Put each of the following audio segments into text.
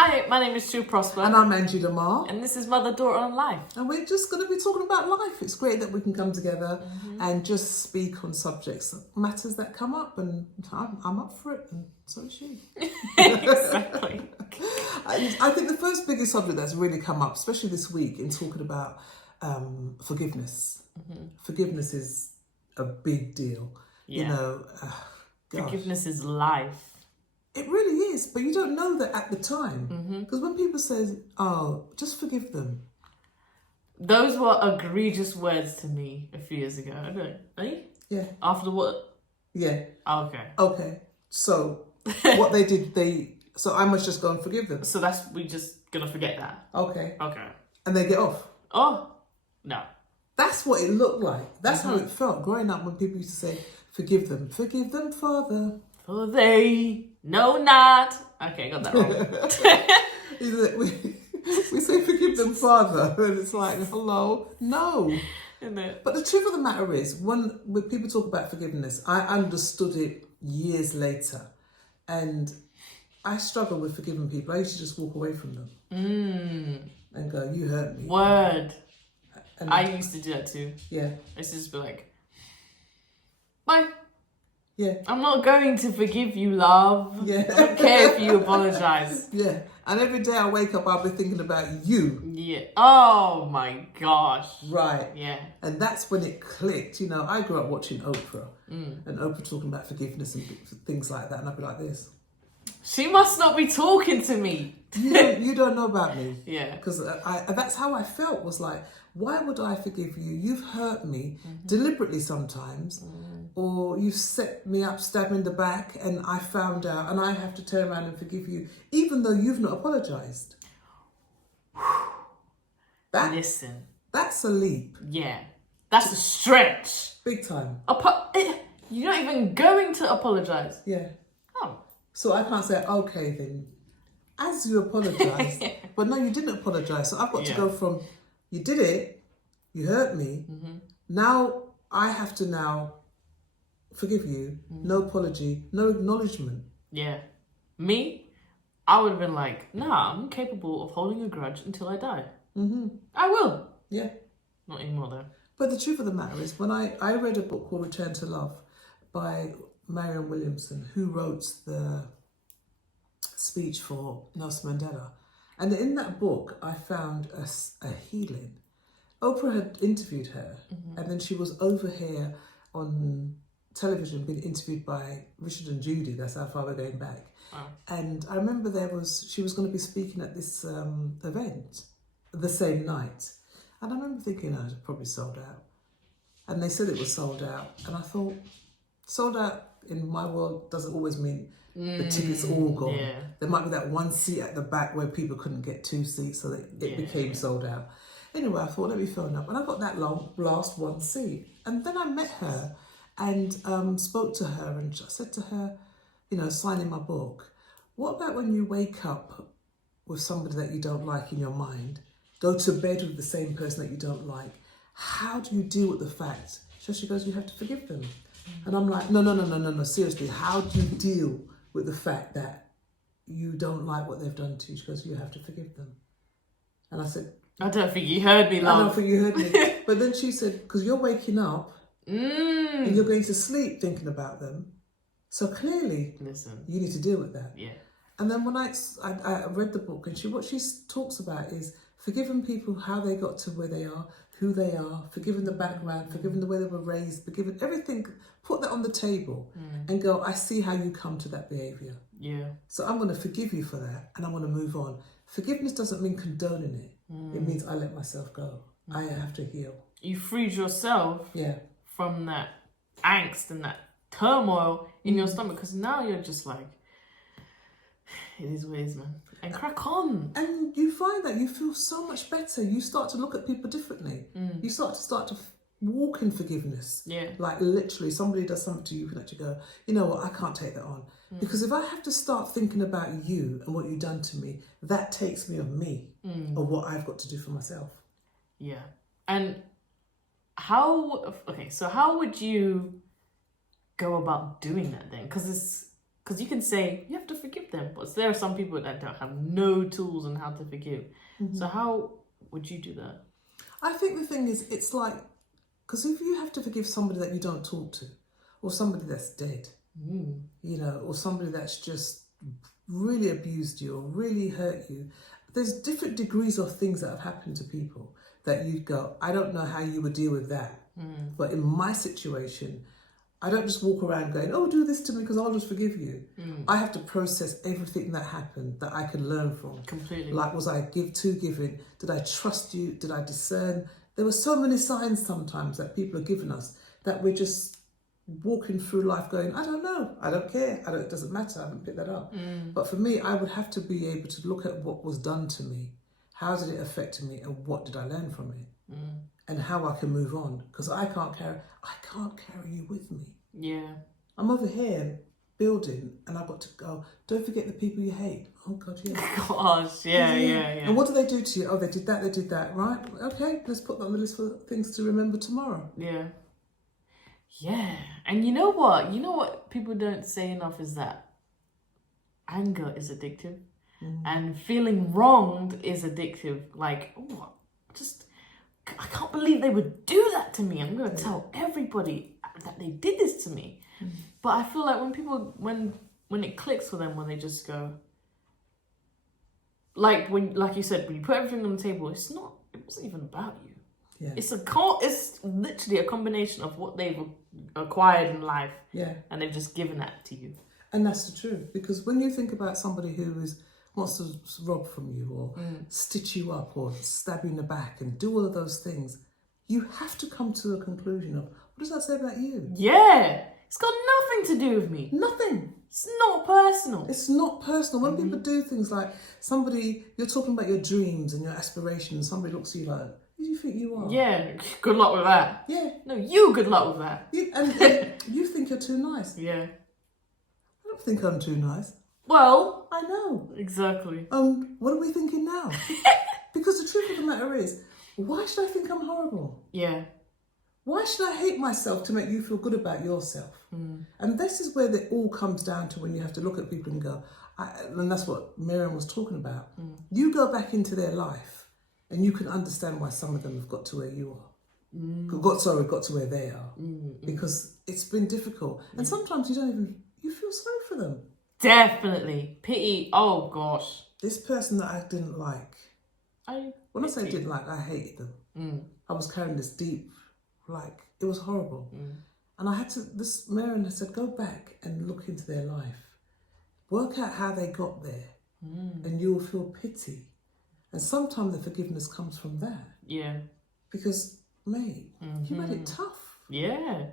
Hi, my name is Tru Prosper. And I'm Angie Tru. And this is Mother, Daughter on Life. And we're just going to be talking about life. It's great that we can come together and just speak on subjects, matters that come up. And I'm up for it, and so is she. Exactly. I think the first biggest subject that's really come up, especially this week, in talking about forgiveness. Forgiveness is a big deal. Yeah. You know, Forgiveness is life. It really is, but you don't know that at the time. Because when people say, oh, just forgive them. Those were egregious words to me a few years ago. I go, eh? Yeah. After what? Yeah. Oh, okay. Okay. So what they did, so I must just go and forgive them. So we just gonna forget that. Okay. Okay. And they get off. Oh, no. That's what it looked like. That's how it felt growing up when people used to say, forgive them, Father. For they know not. Okay, got that wrong. we say forgive them, Father, and it's like, hello, no. Isn't it? But the truth of the matter is, when people talk about forgiveness, I understood it years later, and I struggle with forgiving people. I used to just walk away from them and go, you hurt me. Word. And I used to do that too. Yeah. I used to just be like, bye. Yeah. I'm not going to forgive you, love. Yeah. I don't care if you apologise. Yeah. And every day I wake up, I'll be thinking about you. Yeah. Oh my gosh. Right. Yeah. And that's when it clicked. You know, I grew up watching Oprah and Oprah talking about forgiveness and things like that. And I'd be like this. She must not be talking to me. You don't know about me. Yeah. Because that's how I felt, was like, why would I forgive you? You've hurt me deliberately sometimes. Or you've set me up, stabbed me in the back, and I found out, and I have to turn around and forgive you, even though you've not apologised. Listen. That's a leap. Yeah. That's a stretch. Big time. You're not even going to apologise. Yeah. Oh. So I can't say, okay then, as you apologise, but no, you didn't apologise. So I've got to go from, you did it, you hurt me, now I have to now forgive you, no apology, no acknowledgement. Yeah. Me, I would have been like, nah, I'm capable of holding a grudge until I die. I will. Yeah. Not anymore though. But the truth of the matter is, when I read a book called Return to Love by Marianne Williamson, who wrote the speech for Nelson Mandela. And in that book, I found a healing. Oprah had interviewed her, and then she was over here on television being interviewed by Richard and Judy. That's how far we're going back. Wow. And I remember she was going to be speaking at this event the same night. And I remember thinking, oh, it's probably sold out. And they said it was sold out. And I thought, sold out in my world doesn't always mean the tickets all gone. Yeah. There might be that one seat at the back where people couldn't get two seats, so it became sold out. Anyway, I thought, let me phone up. And I got that last one seat. And then I met her and spoke to her, and I said to her, signing my book, what about when you wake up with somebody that you don't like in your mind, go to bed with the same person that you don't like, how do you deal with the fact? So she goes, you have to forgive them. And I'm like, no, seriously, how do you deal with the fact that you don't like what they've done to you? She goes, you have to forgive them. And I said, I don't think you heard me, love. I don't think you heard me. But then she said, because you're waking up and you're going to sleep thinking about them. So clearly, you need to deal with that. Yeah. And then when I read the book, and what she talks about is forgiving people how they got to where they are, who they are, forgiving the background, forgiving the way they were raised, forgiving everything, put that on the table and go, I see how you come to that behaviour. Yeah. So I'm going to forgive you for that, and I'm going to move on. Forgiveness doesn't mean condoning it. It means I let myself go. I have to heal. You freed yourself from that angst and that turmoil in your stomach, because now you're just like, it is what it is, man. And crack on. And you find that you feel so much better. You start to look at people differently. You start to walk in forgiveness. Yeah. Like literally, somebody does something to you, you can actually go, you know what, I can't take that on. Because if I have to start thinking about you and what you've done to me, that takes me of me, of what I've got to do for myself. Yeah. And how would you go about doing that then? Because you can say, you have to forgive forgive them. But there are some people that don't have no tools on how to forgive. So how would you do that? I think the thing is, it's like, because if you have to forgive somebody that you don't talk to, or somebody that's dead, you know, or somebody that's just really abused you or really hurt you, there's different degrees of things that have happened to people that you'd go, I don't know how you would deal with that. But in my situation, I don't just walk around going, oh, do this to me because I'll just forgive you. I have to process everything that happened that I can learn from. Completely. Like, was I too giving? Did I trust you? Did I discern? There were so many signs sometimes that people are giving us that we're just walking through life going, I don't know, I don't care, it doesn't matter, I haven't picked that up. But for me, I would have to be able to look at what was done to me, how did it affect me, and what did I learn from it, and how I can move on, because I can't carry you with me. Yeah. I'm over here building, and I've got to go, don't forget the people you hate. Oh God, yeah. Gosh, yeah. And what do they do to you? Oh, they did that, right? Okay, let's put that on the list for things to remember tomorrow. Yeah, and you know what people don't say enough is that anger is addictive, and feeling wronged is addictive. Like, oh, I can't believe they would do that to me. I'm going to tell everybody that they did this to me. But I feel like when it clicks for them, when they just go, like you said, when you put everything on the table, it wasn't even about you. Yeah. It's literally a combination of what they've acquired in life. Yeah. And they've just given that to you. And that's the truth. Because when you think about somebody who wants to rob from you or stitch you up or stab you in the back and do all of those things, you have to come to a conclusion of, what does that say about you? Yeah. It's got nothing to do with me. Nothing. It's not personal. It's not personal. When people do things like you're talking about your dreams and your aspirations, somebody looks at you like, who do you think you are? Yeah, good luck with that. Yeah. No, good luck with that. And you think you're too nice. Yeah. I don't think I'm too nice. Well, I know. Exactly. What are we thinking now? Because the truth of the matter is, why should I think I'm horrible? Yeah. Why should I hate myself to make you feel good about yourself? And this is where it all comes down to, when you have to look at people and go, and that's what Miriam was talking about. You go back into their life and you can understand why some of them have got to where you are. Got to where they are. Because it's been difficult. And sometimes you feel sorry for them. Definitely. Pity. Oh gosh. This person that I didn't like. When I say didn't like, I hated them. I was carrying this deep, it was horrible. And I had to, Marion had said, go back and look into their life. Work out how they got there. And you'll feel pity. And sometimes the forgiveness comes from that. Yeah. Because, mate, you made it tough. Yeah.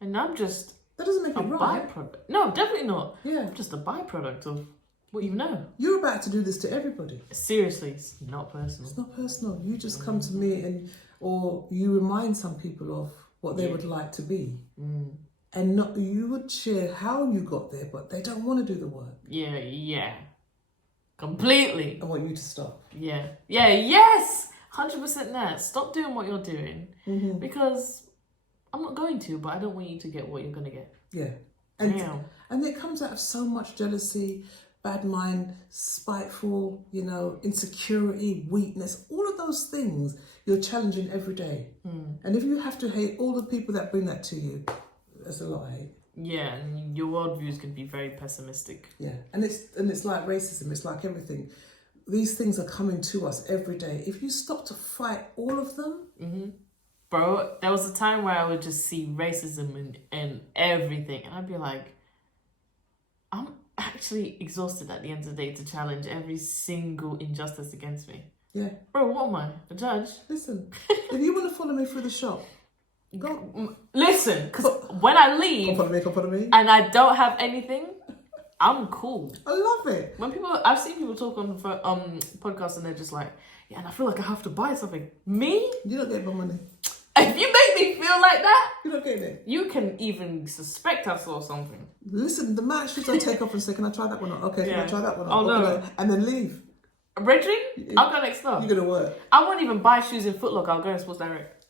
And I'm just that doesn't make it right. Byproduct. No, definitely not. Yeah. I'm just a byproduct of what you know. You're about to do this to everybody. Seriously, it's not personal. It's not personal. You just come to me or you remind some people of what they would like to be. And you would share how you got there, but they don't want to do the work. Yeah. Completely. I want you to stop. Yeah. Yes! 100% that. Stop doing what you're doing. Because I'm not going to, but I don't want you to get what you're going to get. Yeah. And it comes out of so much jealousy, bad mind, spiteful, insecurity, weakness, all of those things you're challenging every day. And if you have to hate all the people that bring that to you, that's a lot of hate. Yeah, and your worldview is going to be very pessimistic. Yeah, and it's like racism. It's like everything. These things are coming to us every day. If you stop to fight all of them, bro, there was a time where I would just see racism in everything, and I'd be like, I'm actually exhausted at the end of the day to challenge every single injustice against me. Yeah, bro, what am I, a judge? Listen, if you want to follow me through the shop. Go. Listen, because when I leave and I don't have anything, I'm cool. I love it. When I've seen people talk on podcasts and they're just like, yeah, and I feel like I have to buy something. Me? You don't get my money. If you make me feel like that, you don't get it. You can even suspect us or something. Listen, the amount of shoes I take off and say, can I try that one on? Okay, can I try that one on? Oh, no. And then leave. Reggie, I'll go next door. You're going to work. I won't even buy shoes in Foot Locker. I'll go in Sports Direct.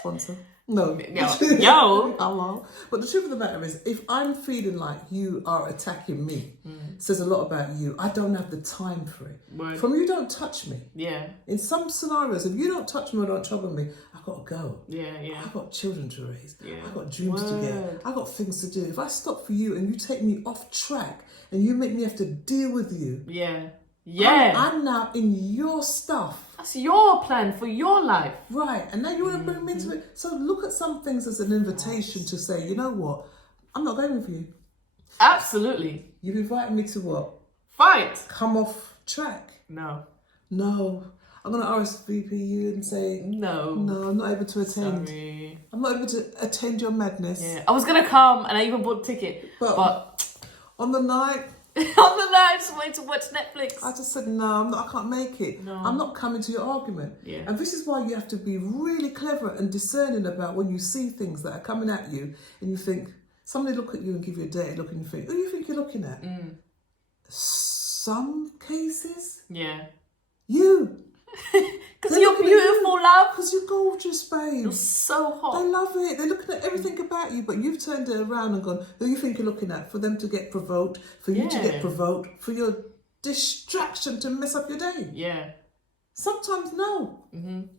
Sponsor. No. Yo. Hello. But the truth of the matter is, if I'm feeling like you are attacking me, says a lot about you. I don't have the time for it. Word. From you don't touch me. Yeah. In some scenarios, if you don't touch me or don't trouble me, I've got to go. Yeah, yeah. I've got children to raise. Yeah. I've got dreams to get. I've got things to do. If I stop for you and you take me off track and you make me have to deal with you, yeah. Yeah. I'm now in your stuff. That's your plan for your life. Right. And now you want to bring me into it. So look at some things as an invitation to say, you know what? I'm not going with you. Absolutely. You've invited me to what? Fight. Come off track. No. No. I'm going to RSVP you and say, no, I'm not able to attend. Sorry. I'm not able to attend your madness. Yeah. I was going to come and I even bought a ticket. But on the night... on the night, I just wanted to watch Netflix. I just said, no, I can't make it. No. I'm not coming to your argument. Yeah. And this is why you have to be really clever and discerning about when you see things that are coming at you and you think, somebody look at you and give you a dirty look and you think, who do you think you're looking at? Some cases, yeah. you. Because you're beautiful, love. Because you're gorgeous, babe. You're so hot. They love it. They're looking at everything about you, but you've turned it around and gone, who do you think you're looking at? For them to get provoked, for you to get provoked, for your distraction to mess up your day. Yeah. Sometimes no.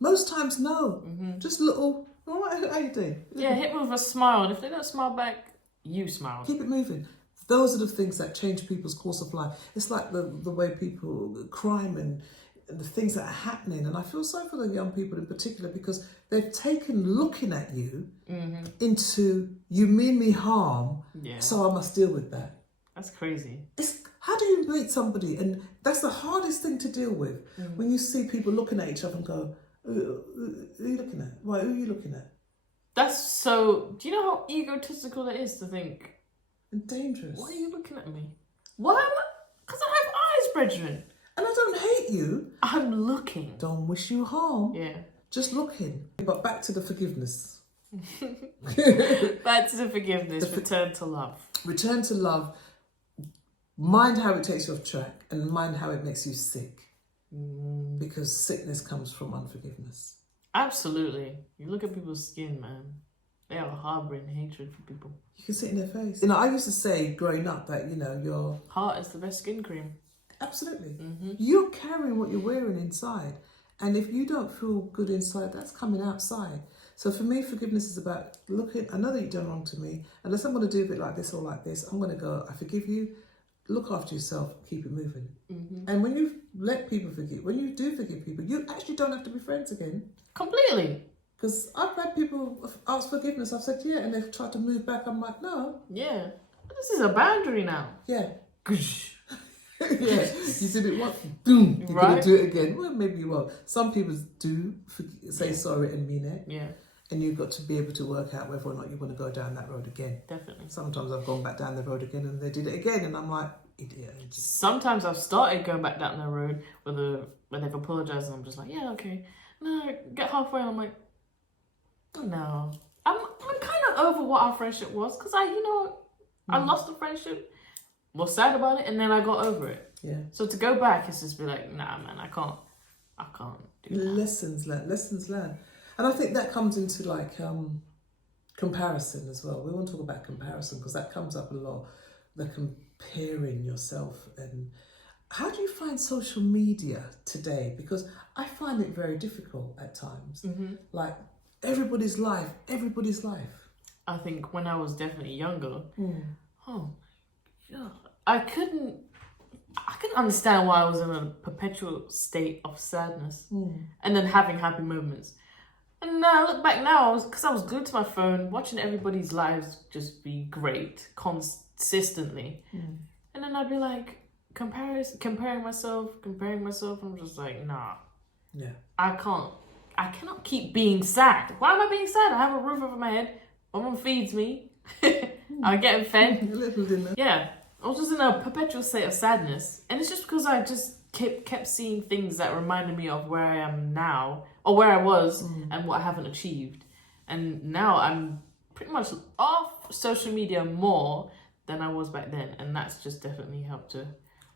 Most times no. Just little, all right, how you doing? Yeah, hit me with a smile. And if they don't smile back, you smile. Keep it moving. Those are the things that change people's course of life. It's like the way people, crime and the things that are happening. And I feel sorry for the young people in particular because they've taken looking at you into you mean me harm, so I must deal with that. That's crazy. How do you meet somebody? And that's the hardest thing to deal with. When you see people looking at each other and go, who are you looking at? Why, who are you looking at? That's so... Do you know how egotistical it is to think... And dangerous. Why are you looking at me? What? Because I have eyes, brethren. And I don't hate you. I'm looking. Don't wish you harm. Yeah. Just looking. But back to the forgiveness. Back to the forgiveness. Return to love. Return to love. Mind how it takes you off track and mind how it makes you sick. Because sickness comes from unforgiveness. Absolutely. You look at people's skin, man. They are harbouring hatred for people. You can see it in their face. You know, I used to say growing up that, you know, your heart is the best skin cream. Absolutely. You're carrying what you're wearing inside. And if you don't feel good inside, that's coming outside. So for me, forgiveness is about looking, I know that you've done wrong to me. Unless I'm going to do a bit like this or like this, I'm going to go, I forgive you. Look after yourself, keep it moving. And when you let people forgive, when you do forgive people, you actually don't have to be friends again. Completely. Because I've had people ask forgiveness. I've said, yeah, and they've tried to move back. I'm like, no. Yeah. This is a boundary now. Yeah. Yeah. You did it once, boom, you're going to do it again. Well, maybe you won't. Some people do say sorry and mean it. Yeah. And you've got to be able to work out whether or not you want to go down that road again. Definitely. Sometimes I've gone back down the road again and they did it again and I'm like, idiot. Sometimes I've started going back down the road when they've apologised and I'm just like, yeah, okay. No, get halfway and I'm like, no. I'm kind of over what our friendship was because I lost the friendship, was sad about it, and then I got over it. Yeah. So to go back is just be like, nah, man, I can't do that. Lessons learned. And I think that comes into like comparison as well. We want to talk about comparison because that comes up a lot. The comparing yourself. And how do you find social media today? Because I find it very difficult at times. Like everybody's life. I think when I was definitely younger, I couldn't understand why I was in a perpetual state of sadness and then having happy moments. And now I look back now, because I was glued to my phone, watching everybody's lives just be great consistently. And then I'd be like, comparing myself. I'm just like, nah. Yeah. I cannot keep being sad. Why am I being sad? I have a roof over my head. My mum feeds me. I get fed. A little dinner. Yeah. I was just in a perpetual state of sadness. And it's just because I just kept seeing things that reminded me of where I am now, or where I was, and what I haven't achieved. And now I'm pretty much off social media more than I was back then. And that's just definitely helped to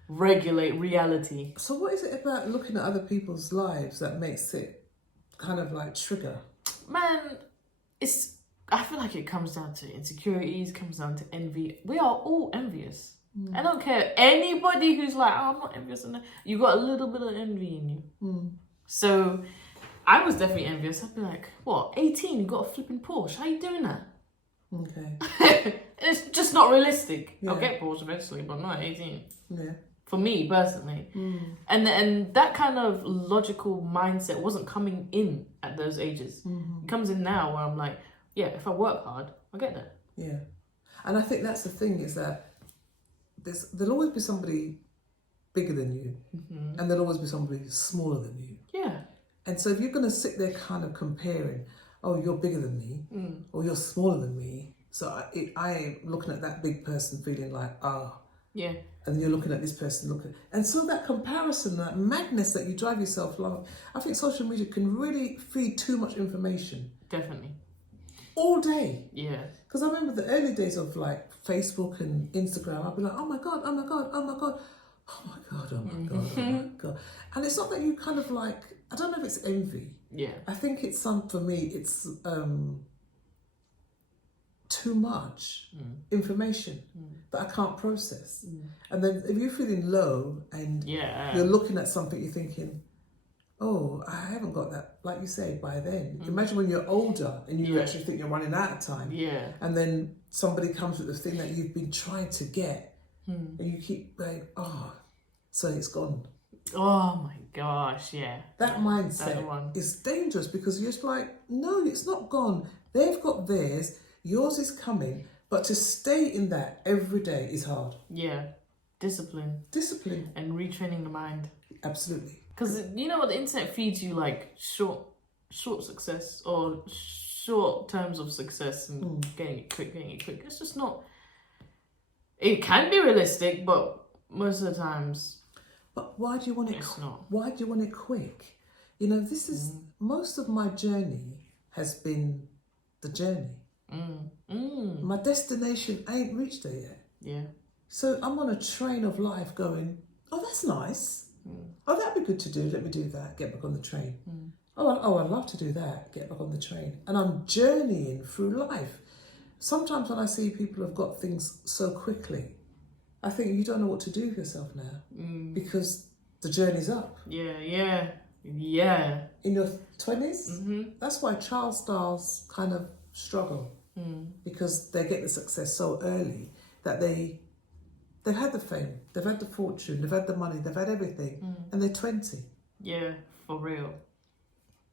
regulate reality. So what is it about looking at other people's lives that makes it kind of like trigger? Man, I feel like it comes down to insecurities, comes down to envy. We are all envious. I don't care. Anybody who's like, oh, I'm not envious. You got a little bit of envy in you. So I was definitely envious. I'd be like, what, 18, you got a flipping Porsche? How you doing that? Okay. It's just not realistic. Yeah. I'll get Porsche eventually, but not at 18. Yeah. For me, personally. And that kind of logical mindset wasn't coming in at those ages. It comes in now where I'm like, yeah, if I work hard, I'll get there. Yeah. And I think that's the thing, is that there'll always be somebody bigger than you, and there'll always be somebody smaller than you. Yeah. And so if you're going to sit there kind of comparing, oh, you're bigger than me, or you're smaller than me, so I am looking at that big person feeling like, yeah. And then you're looking at this person, and so that comparison, that madness that you drive yourself along, I think social media can really feed too much information. Definitely. All day. Yeah. Because I remember the early days of like Facebook and Instagram, I'd be like, oh my God, oh my God, oh my God, oh my God, oh my God, oh my God. And it's not that you kind of like, I don't know if it's envy. Yeah. I think it's for me, it's too much information that I can't process. And then if you're feeling low and you're looking at something, you're thinking, oh, I haven't got that, like you say, by then. Imagine when you're older and you actually think you're running out of time. Yeah. And then somebody comes with the thing that you've been trying to get. And you keep going, oh, so it's gone. Oh my gosh, yeah. That mindset is dangerous, because you're just like, no, it's not gone. They've got theirs, yours is coming. But to stay in that every day is hard. Yeah. Discipline. And retraining the mind. Absolutely. Because you know what, the internet feeds you like short success or short terms of success and getting it quick. It's just not. It can be realistic, but most of the times. But why do you want it? It's not. Why do you want it quick? You know, this is most of my journey has been the journey. My destination ain't reached there yet. Yeah. So I'm on a train of life going, oh, that's nice. Oh, that'd be good to do. Let me do that. Get back on the train. Oh, I'd love to do that. Get back on the train. And I'm journeying through life. Sometimes when I see people have got things so quickly, I think you don't know what to do with yourself now because the journey's up. Yeah. In your 20s, that's why child stars kind of struggle because they get the success so early that they've had the fame, they've had the fortune, they've had the money, they've had everything, and they're 20. Yeah, for real.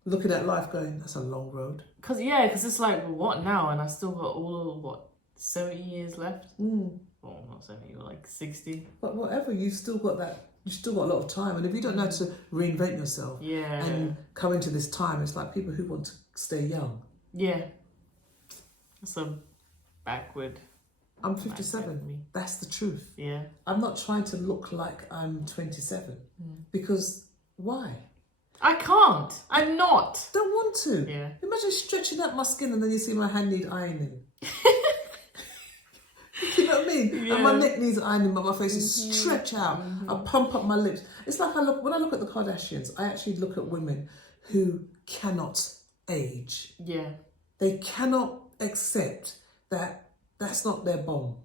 Looking at life going, that's a long road. Because it's like, well, what now? And I still got all, 70 years left? Well, not 70, but like 60. But whatever, you've still got that, you've still got a lot of time. And if you don't know how to reinvent yourself and come into this time, it's like people who want to stay young. Yeah. That's a backward. I'm 57. That's the truth. Yeah. I'm not trying to look like I'm 27 because why? I can't. I'm not. Don't want to. Yeah. Imagine stretching out my skin and then you see my hand need ironing. You know what I mean? Yeah. And my neck needs ironing, but my face is stretch out. I pump up my lips. It's like when I look at the Kardashians, I actually look at women who cannot age. Yeah. They cannot accept that that's not their bomb.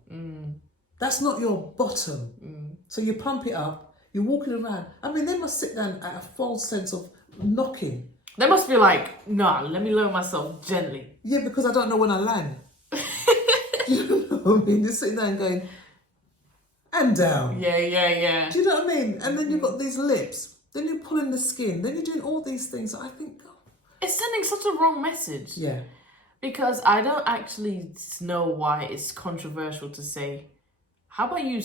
That's not your bottom. So you pump it up, you're walking around. I mean, they must sit down at a false sense of knocking. They must be like, nah, let me lower myself gently. Yeah, because I don't know when I land. You know what I mean? You're sitting there and going, and down. Yeah. Do you know what I mean? And then you've got these lips. Then you're pulling the skin. Then you're doing all these things. I think, it's sending such a wrong message. Yeah. Because I don't actually know why it's controversial to say, how about you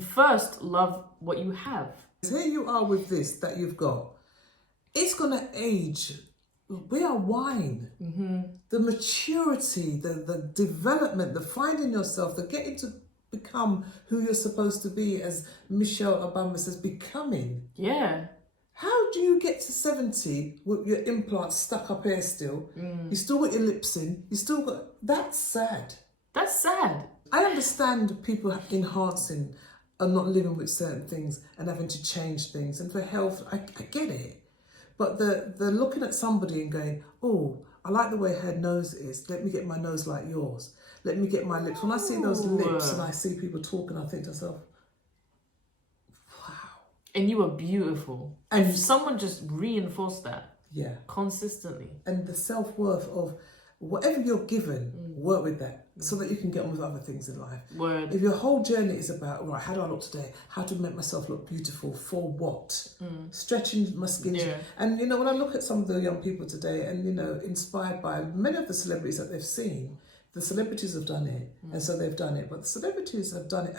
first love what you have? Here you are with this that you've got. It's going to age. We are wine. The maturity, the development, the finding yourself, the getting to become who you're supposed to be, as Michelle Obama says, becoming. Yeah. How do you get to 70 with your implants stuck up here still? You still got your lips in. You still got... That's sad. That's sad. I understand people enhancing and not living with certain things and having to change things. And for health, I get it. But the looking at somebody and going, oh, I like the way her nose is. Let me get my nose like yours. Let me get my lips. When I see those lips and I see people talking, I think to myself, wow. And you were beautiful. And if someone just reinforced that. Yeah. Consistently. And the self-worth of whatever you're given, work with that so that you can get on with other things in life. Word. If your whole journey is about, right, how do I look today? How to make myself look beautiful? For what? Stretching my skin. Yeah. And, you know, when I look at some of the young people today and, you know, inspired by many of the celebrities that they've seen, the celebrities have done it, and so they've done it. But the celebrities have done it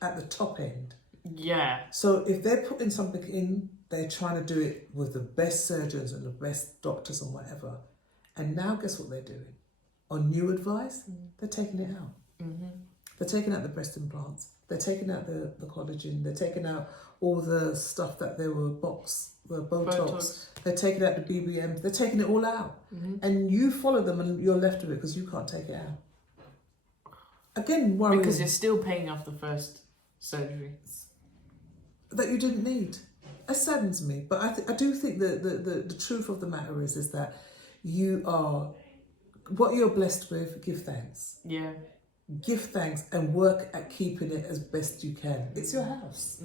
at the top end. Yeah. So if they're putting something in, they're trying to do it with the best surgeons and the best doctors and whatever. And now guess what they're doing? On new advice, they're taking it out. They're taking out the breast implants. They're taking out the collagen. They're taking out all the stuff that they were Botox. They're taking out the BBMs. They're taking it all out. And you follow them and you're left with it because you can't take it out. Again, worrying. Because you're still paying off the first surgery. That you didn't need. It saddens me. But I do think that the truth of the matter is that you are, what you're blessed with, give thanks. Yeah. Give thanks and work at keeping it as best you can. It's your house.